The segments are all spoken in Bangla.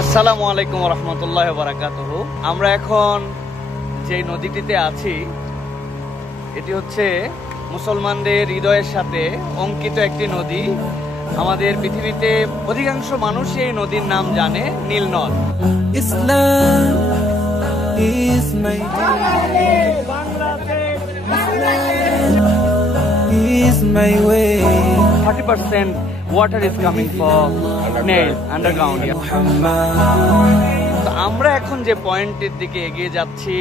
আসসালামু আলাইকুম ওয়া রাহমাতুল্লাহি ওয়া বারাকাতুহু। আমরা এখন যে নদীটিতে আছি এটি হচ্ছে মুসলমানদের হৃদয়ের সাথে অঙ্কিত একটি নদী। আমাদের পৃথিবীতে অধিকাংশ মানুষ এই নদীর নাম জানে নীল নদ। ইসলাম is my way. 30% water is coming from Nile underground. তো আমরা এখন যে পয়েন্টের দিকে এগিয়ে যাচ্ছি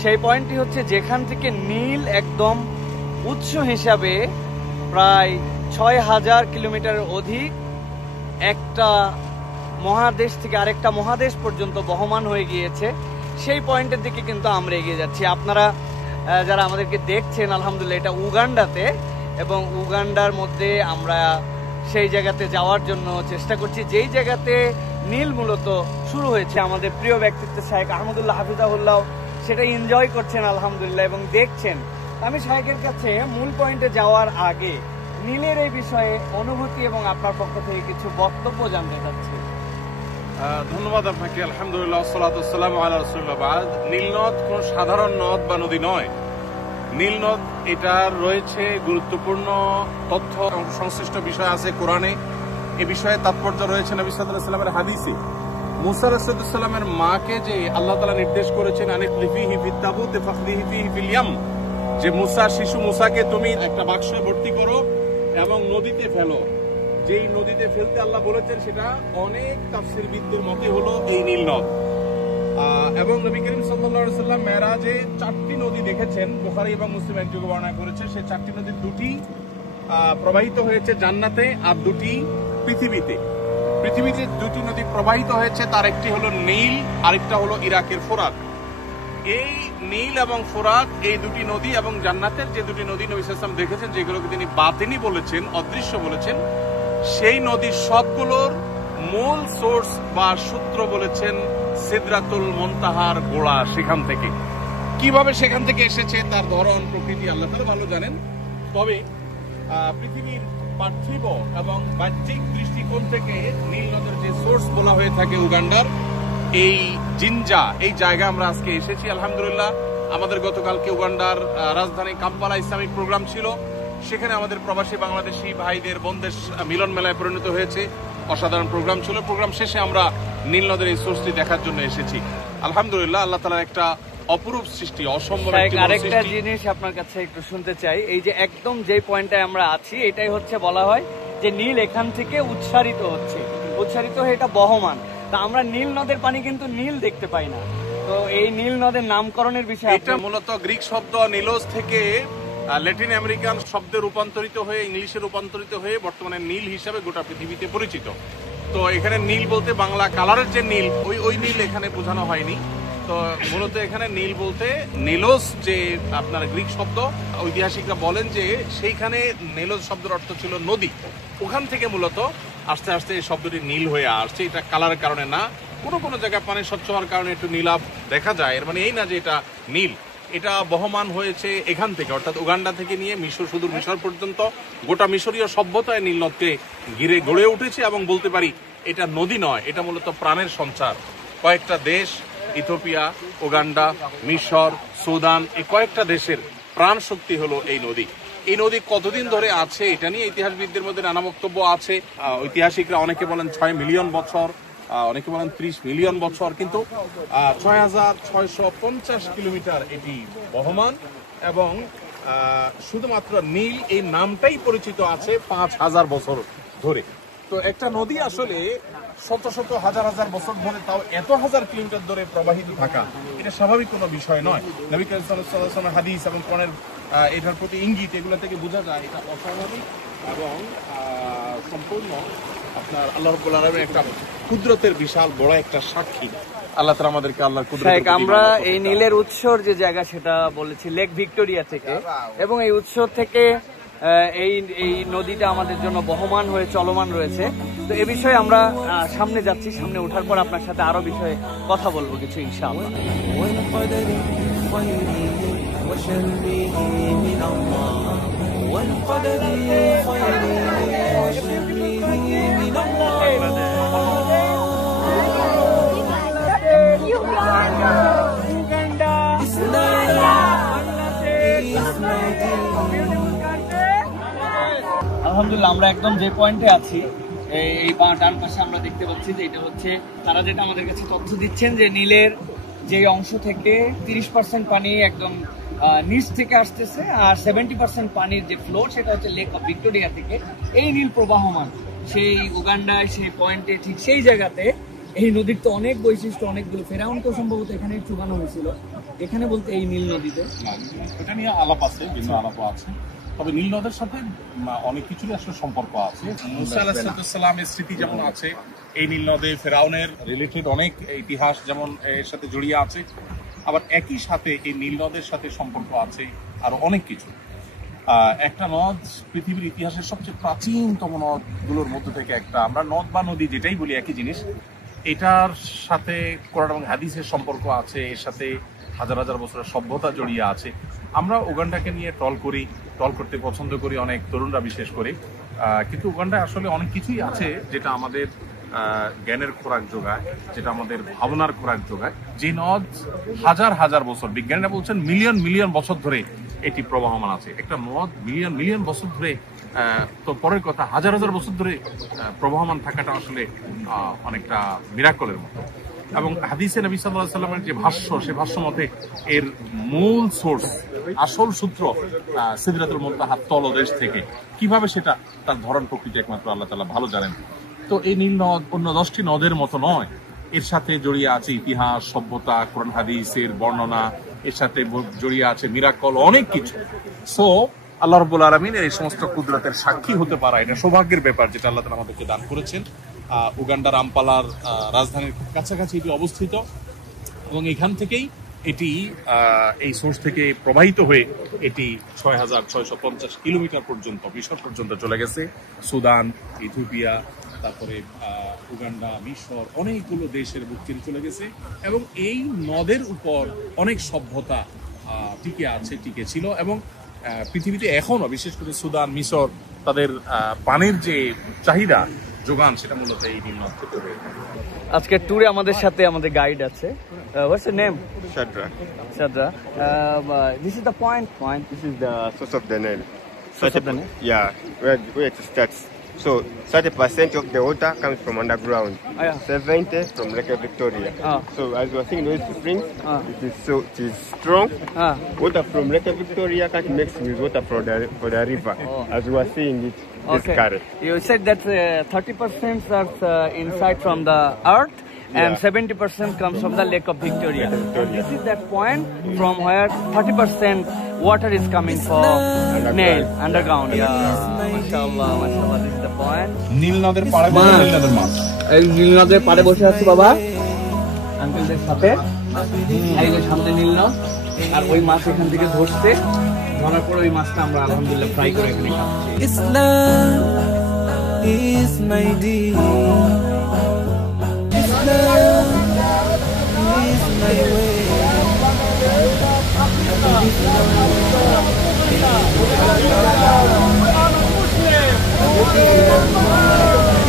সেই পয়েন্টটি হচ্ছে যেখান থেকে নীল একদম উৎস হিসাবে প্রায় ৬,০০০ কিলোমিটারের অধিক একটা মহাদেশ থেকে আরেকটা মহাদেশ পর্যন্ত বহমান হয়ে গিয়েছে। সেই পয়েন্টের দিকে কিন্তু আমরা এগিয়ে যাচ্ছি। আপনারা যারা আমাদেরকে দেখছেন, আলহামদুলিল্লাহ এটা উগান্ডাতে, এবং উগান্ডার মধ্যে আমরা সেই জায়গাতে যাওয়ার জন্য চেষ্টা করছি যেই জায়গাতে নীল মূলত শুরু হয়েছে। আমাদের প্রিয় ব্যক্তিত্ব শাহেখ আহমদুল্লাহ হাফিজাহুল্লাহ সেটা এনজয় করছেন আলহামদুলিল্লাহ এবং দেখছেন। আমি শাহেখের কাছে মূল পয়েন্টে যাওয়ার আগে নীলের এই বিষয়ে অনুভূতি এবং আপনার পক্ষ থেকে কিছু বক্তব্য জানতে চাচ্ছি। ধন্যবাদ আপনাকে। আলহামদুলিল্লাহ, সালাতু ওয়াসসালামু আলা রাসূলিল্লাহ। বাদ নীল নদ কোন সাধারণ নদ বা নদী নয়। নীল নদ এটার রয়েছে গুরুত্বপূর্ণ তথ্য এবং সংশ্লিষ্ট বিষয় আছে কোরআনে। এ বিষয়ে তাৎপর্য রয়েছে নবী সাল্লাল্লাহু আলাইহি ওয়াসাল্লামের হাদিসে। মুসা আলাইহিস সালামের মাকে যে আল্লাহ তাআলা নির্দেশ করেছেন আনিফলিহি ফিত তাবুতে ফাখদিহি ফিহি ফিল ইয়াম, যে মুসা শিশু মুসাকে তুমি একটা বাক্সে ভর্তি করো এবং নদীতে ফেলো। যেই নদীতে ফেলতে আল্লাহ বলেছেন সেটা অনেক তাফসীরবিদদের মতে হলো এই নীল নদ। এবং নবী করিম সাল্লাল্লাহু আলাইহি ওয়াসাল্লাম মেরাজে 4টি নদী দেখেছেন। বুখারী এবং মুসলিম একযোগে বর্ণনা করেছে। সেই 4টি নদীর 2টি প্রবাহিত হয়েছে জান্নাতে আর 2টি পৃথিবীতে। পৃথিবীতে 2টি নদী প্রবাহিত হয়েছে, তার একটি হলো নীল, আরেকটা হলো ইরাকের ফোরাত। এই নীল এবং ফোরাত এই 2টি নদী এবং জান্নাতের যে 2টি নদী নবী সাল্লাল্লাহু আলাইহি ওয়াসাল্লাম দেখেছেন, যেগুলোকে তিনি বাতিনি বলেছেন, অদৃশ্য বলেছেন, সেই নদী সবগুলোর মূল সোর্স বা সূত্র বলেছেন সিদরাতুল মুনতাহার গোড়া। সেখান থেকে কিভাবে সেখান থেকে এসেছে তার ধরন প্রকৃতি আল্লাহ তাআলা ভালো জানেন। তবে পৃথিবীর পার্থিব এবং বাহ্যিক দৃষ্টিকোণ থেকে নীল নদের যে সোর্স বলা হয়ে থাকে উগান্ডার এই জিনজা, এই জায়গা আমরা আজকে এসেছি আলহামদুলিল্লাহ। আমাদের গতকালকে উগান্ডার রাজধানী কাম্পালা ইসলামিক প্রোগ্রাম ছিল। সেখানে আমাদের প্রবাসী বাংলাদেশি ভাইদের বোনদের মিলন মেলায় পরিণত হয়েছে। অসাধারণ প্রোগ্রাম ছিল। প্রোগ্রাম শেষে আমরা নীল নদের এই সোর্সটি দেখার জন্য এসেছি আলহামদুলিল্লাহ। আল্লাহ তাআলার একটা অপরূপ সৃষ্টি, অসম্ভব একটি আরেকটা জিনিস আপনার কাছে একটু শুনতে চাই। এই যে একদম যে পয়েন্টে আমরা আছি এটাই হচ্ছে বলা হয় যে নীল এখান থেকে উৎসারিত হচ্ছে, উৎসারিত হয়ে এটা বহমান। তা আমরা নীল নদের পানি কিন্তু নীল দেখতে পাই না। তো এই নীল নদের নামকরণের বিষয়ে এটা মূলত গ্রিক শব্দ নিলোস থেকে ল্যাটিন আমেরিকান শব্দে রূপান্তরিত হয়ে ইংলিশে রূপান্তরিত হয়ে বর্তমানে নীল হিসাবে গোটা পৃথিবীতে পরিচিত। তো এখানে নীল বলতে বাংলা কালারের যে নীল ওই নীল এখানে বোঝানো হয়নি। তো মূলত এখানে নীল বলতে নেলোস, যে আপনার গ্রিক শব্দ, ঐতিহাসিকরা বলেন যে সেইখানে নেলোস শব্দের অর্থ ছিল নদী। ওখান থেকে মূলত আস্তে আস্তে এই শব্দটি নীল হয়ে আসছে। এটা কালারের কারণে না, কোনো জায়গায় পানি স্বচ্ছ হওয়ার কারণে একটু নীলাভ দেখা যায়, এর মানে এই না যে এটা নীল। এটা বহমান হয়েছে এখান থেকে, অর্থাৎ উগান্ডা থেকে নিয়ে মিশর, সুদূর মিশর পর্যন্ত গোটা মিশরীয় সভ্যতায় নীল নদকে ঘিরে গড়ে উঠেছে। এবং বলতে পারি এটা নদী নয়, এটা মূলত প্রাণের সঞ্চার। কয়েকটা দেশ, ইথিওপিয়া, উগান্ডা, মিশর, সুদান, এই কয়েকটা দেশের প্রাণ শক্তি হলো এই নদী। এই নদী কতদিন ধরে আছে এটা নিয়ে ইতিহাসবিদদের মধ্যে নানা বক্তব্য আছে। ঐতিহাসিকরা অনেকে বলেন 6 মিলিয়ন বছর, অনেকে বলেন 30 মিলিয়ন বছর, কিন্তু 6,650 কিলোমিটার এটি বহমান। এবং শুধুমাত্র নীল এই নামটাই পরিচিত আছে 5,000 বছর ধরে। তো একটা নদী আসলে শত শত হাজার হাজার বছর ধরে, তাও এত হাজার কিলোমিটার ধরে প্রবাহিত থাকা, এটা স্বাভাবিক কোনো বিষয় নয়। নবী করিম সাল্লাল্লাহু আলাইহি ওয়াসাল্লামের হাদিস এবং কোরআনের এটার প্রতি ইঙ্গিত, এগুলো থেকে বোঝা যায় এটা অস্বাভাবিক এবং সম্পূর্ণ আপনার আল্লাহ রাব্বুল আলামিনের একটা কুদরতের বিশাল বড় একটা সাক্ষী। আল্লাহ তাআলা আমাদেরকে আল্লাহর কুদরত। আমরা এই নীলের উৎসর যে জায়গা সেটা বলেছি লেক ভিক্টোরিয়া থেকে, এবং এই উৎস থেকে এই নদীটা আমাদের জন্য বহমান হয়ে চলমান রয়েছে। তো এ বিষয়ে আমরা সামনে যাচ্ছি, সামনে ওঠার পর আপনার সাথে আরো বিষয়ে কথা বলবো কিছু ইনশাআল্লাহ। আলহামদুলিল্লাহ আমরা একদম যে পয়েন্টে আছি এই ডান পাশে আমরা দেখতে পাচ্ছি যে এটা হচ্ছে তারা যেটা আমাদের কাছে তথ্য দিচ্ছেন যে নীলের যে অংশ থেকে 30% পানি একদম নিচ থেকে আসতেছে আর 70% পানির যে ফ্লোর সেটা হচ্ছে লেক অফ ভিক্টোরিয়া থেকে এই নীল প্রবাহমান সেই উগান্ডায় সেই পয়েন্টে ঠিক সেই জায়গাতে এই নদীর তো অনেক বৈশিষ্ট্য অনেকগুলো ফেরাউনকেও সম্ভবত এখানে চুবানো হয়েছিল এখানে বলতে এই নীল নদীতে এটা নিয়ে আলাপ আছে, বিভিন্ন আলাপও আছে। তবে নীল নদের সাথে অনেক কিছুরই আসলে সম্পর্ক আছে। মুসা আলাইহিস সালামের স্মৃতি যেমন আছে এই নীল নদে, ফেরাউনের রিলেটেড অনেক ইতিহাস যেমন এর সাথে জড়িয়ে আছে, আবার একই সাথে এই নীল নদের সাথে সম্পর্ক আছে আরো অনেক কিছু। একটা নদ পৃথিবীর ইতিহাসের সবচেয়ে প্রাচীনতম নদগুলোর মধ্যে থেকে একটা। আমরা নদ বা নদী যেটাই বলি একই জিনিস। এটার সাথে কোরআন এবং হাদিসের সম্পর্ক আছে, এর সাথে হাজার হাজার বছরের সভ্যতা জড়িয়ে আছে। আমরা উগান্ডাকে নিয়ে ট্রল করতে পছন্দ করি, অনেক তরুণরা বিশেষ করে। কিন্তু উগান্ডায় আসলে অনেক কিছুই আছে যেটা আমাদের জ্ঞানের খোরাক যোগায়, যেটা আমাদের ভাবনার খোরাক যোগায়। যে নদ হাজার হাজার বছর, বিজ্ঞানীরা বলছেন মিলিয়ন মিলিয়ন বছর ধরে এটি প্রবাহমান আছে। একটা নদ মিলিয়ন মিলিয়ন বছর ধরে, তো পরের কথা হাজার হাজার বছর ধরে প্রবাহমান থাকাটা আসলে অনেকটা মিরাকলের মতো। এবং হাদিসে নবী সাল্লাল্লাহু আলাইহি ওয়াসাল্লামের যে ভাষ্য, সে ভাষ্য মতে এর মূল সোর্স, আসল সূত্র সিদরাতুল মুনতাহা তলদেশ থেকে। কিভাবে সেটা তার ধরন প্রকৃতি একমাত্র আল্লাহ তাআলা ভালো জানেন। তো এই নীল নদ অন্য 10টি নদের মতো নয়, এর সাথে জড়িয়ে আছে ইতিহাস, সভ্যতা, কোরআন হাদিসের বর্ণনা, এর সাথে জড়িয়ে আছে মিরাকল, অনেক কিছু। সো আল্লাহ রাব্বুল আলামিনের এই সমস্ত কুদরতের সাক্ষী হতে পারা এটা সৌভাগ্যের ব্যাপার, যেটা আল্লাহ তাআলা আমাদেরকে দান করেছেন। উগান্ডার আম্পালার রাজধানীর খুব কাছাকাছি এটি অবস্থিত এবং এখান থেকেই এটি এই সোর্স থেকে প্রবাহিত হয়ে এটি 6,650 কিলোমিটার পর্যন্ত মিশর পর্যন্ত চলে গেছে। সুদান, ইথিওপিয়া, তারপরে উগান্ডা, মিশর, অনেকগুলো দেশের বুক চিরে চলে গেছে এবং এই নদের উপর অনেক সভ্যতা টিকে ছিল। এবং পৃথিবীতে এখনো বিশেষ করে সুদান, মিশর, তাদের পানির যে চাহিদা যোগান সেটা মূলত এই নীল নদ থেকে হয়ে থাকে। আজকে ট্যুরে আমাদের সাথে আমাদের গাইড আছে। What's your name? Shadra. This is the point. This is the source of the Nile. Source of the Nile? Yeah, where it starts. So 30% of the water comes from underground. Oh, yeah. 70 from Lake Victoria. Ah. So as we are seeing those springs, it is strong. Water from Lake Victoria can't mix with water for the river. As we are seeing it. Okay. You said that 30% are inside from the earth and 70% comes from the Lake of Victoria. And this is that point from where 30% water is coming from underground. Yeah, mashallah, this is the point. নীল নদের পাড়ে নীল নদের মাছ। এই নীল নদের পাড়ে বসে আছি বাবা আঙ্কেলদের সাথে। এই যে সামনে নীল নদ আর ওই মাছ এখান থেকে ধরছে, ধরার পর ওই মাছটা আমরা আলহামদুলিল্লাহ ফ্রাই করে এখানে খাচ্ছি। Islam is my deen. Islam is my way.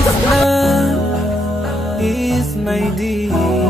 Islam is my deen.